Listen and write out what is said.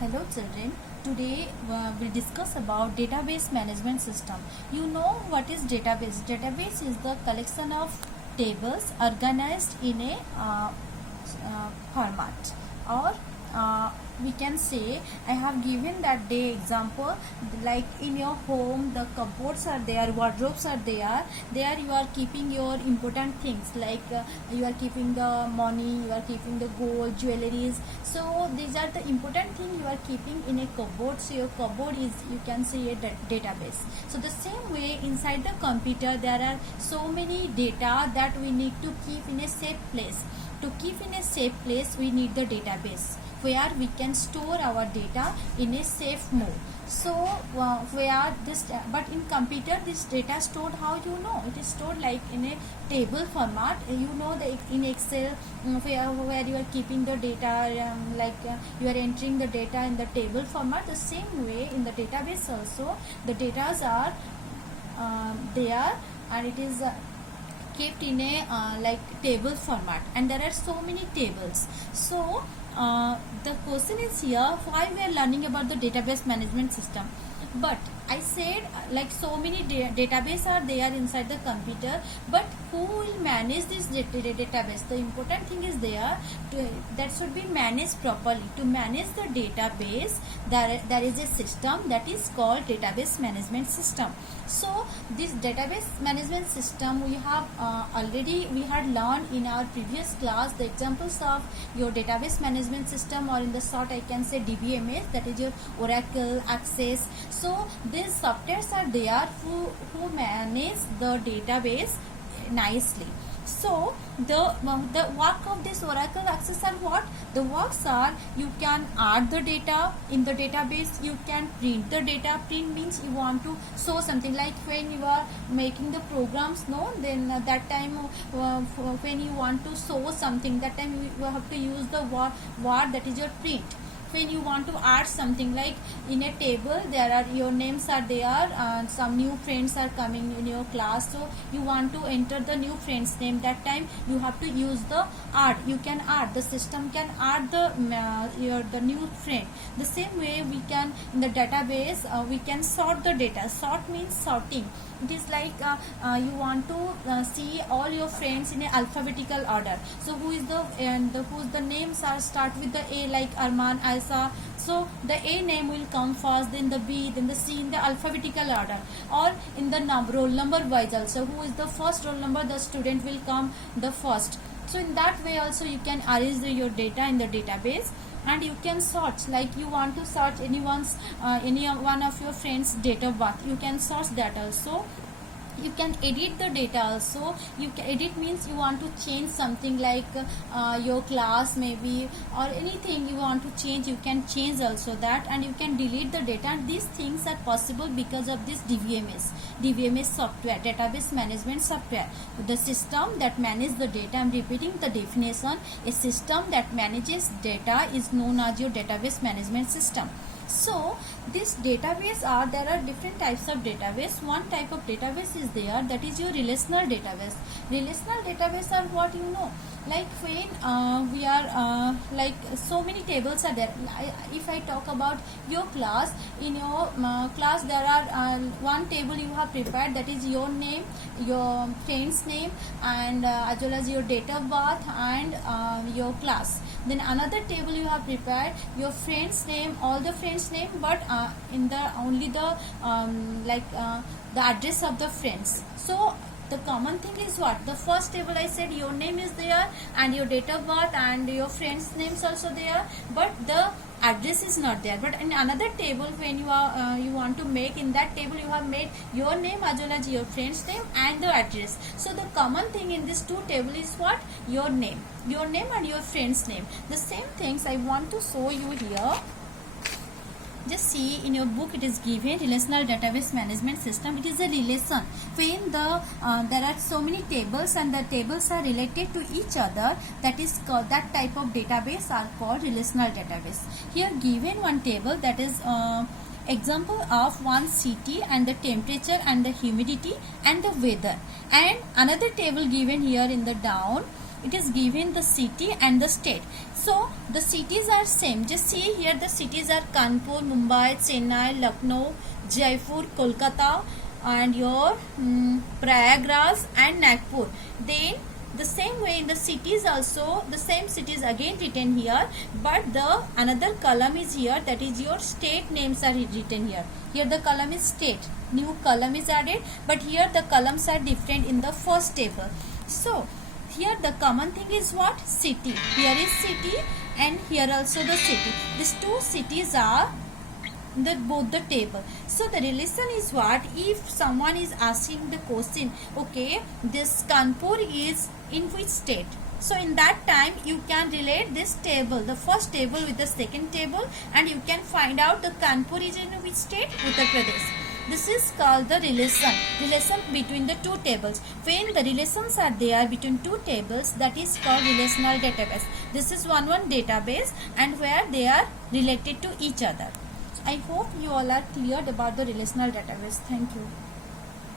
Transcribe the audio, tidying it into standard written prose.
Hello children, today we'll discuss about database management system. You know what is database? Database is the collection of tables organized in a format, or we can say I have given that day example, like in your home the cupboards are there, wardrobes are there you are keeping your important things, like you are keeping the money, you are keeping the gold, jewelries. So these are the important things you are keeping in a cupboard. So your cupboard is, you can say, a database. So the same way inside the computer there are so many data that we need to keep in a safe place. To keep in a safe place we need the database, where we can store our data in a safe mode. So where this, but in computer this data stored, how you know it is stored, like in a table format. You know, the in Excel where you are keeping the data, you are entering the data in the table format. The same way in the database also the data are there, and it is kept in a table format, and there are so many tables. So the question is here, why we are learning about the database management system? But I said, like, so many database are there inside the computer, but who will manage this database? The important thing is there that should be managed properly. To manage the database, there is a system that is called database management system. So this database management system we have we had learned in our previous class the examples of your database management system, or in the short I can say DBMS, that is your Oracle, Access. So these softwares are there who manage the database nicely. So the work of this Oracle, Access are what? The works are, you can add the data in the database, you can print the data. Print means you want to show something, like when you are making the programs, no, then that time when you want to show something, that time you have to use the word, that is your print. When you want to add something, like in a table there are your names are there, some new friends are coming in your class, so you want to enter the new friend's name, that time you have to use the add. You can add, the system can add the new friend. The same way we can in the database we can sort the data. Sort means sorting. It is like you want to see all your friends in a alphabetical order. So who's the names are start with the A, like Arman, Aisa. So the A name will come first, then the B, then the C, in the alphabetical order, or in the roll number wise also. Who is the first roll number, the student will come the first. So in that way also you can arrange your data in the database. And you can search, like you want to search any one of your friends' date of birth, you can search that also. You can edit the data also. You can edit means you want to change something, like your class maybe, or anything you want to change, you can change also that. And you can delete the data, and these things are possible because of this DBMS software, database management software. The system that manages the data, I'm repeating the definition, a system that manages data is known as your database management system. So this database there are different types of database. One type of database is there, that is your relational database. Relational database are what, you know, like when we are like so many tables are there. If I talk about your class, in your class there are one table you have prepared, that is your name, your friend's name, and as well as your date of birth and your class. Then another table you have prepared your friend's name, all the friends' name, but in the only the the address of the friends. So the common thing is what? The first table I said your name is there, and your date of birth and your friends' names also there, but the address is not there. But in another table, when you are you want to make, in that table you have made your name as well as your friend's name and the address. So the common thing in this two table is what? Your name and your friend's name. The same things I want to show you here. Just see in your book, it is given relational database management system. It is a relation when there are so many tables and the tables are related to each other. That is called, that type of database are called relational database. Here given one table, that is example of one city and the temperature and the humidity and the weather, and another table given here in the down it is given the city and the state. So the cities are same. Just see here, the cities are Kanpur, Mumbai, Chennai, Lucknow, Jaipur, Kolkata, and your Prayagraj and Nagpur. Then the same way in the cities also, the same cities again written here, but the another column is here, that is your state names are written here. Here the column is state, new column is added, but here the columns are different in the first table. So here the common thing is what? City. Here is city and here also the city. These two cities are both the table. So the relation is what? If someone is asking the question, okay, this Kanpur is in which state? So in that time you can relate this table, the first table with the second table, and you can find out the Kanpur is in which state? Uttar Pradesh. This is called the relation between the two tables. When the relations are there between two tables, that is called relational database. This is one database, and where they are related to each other. I hope you all are cleared about the relational database. Thank you.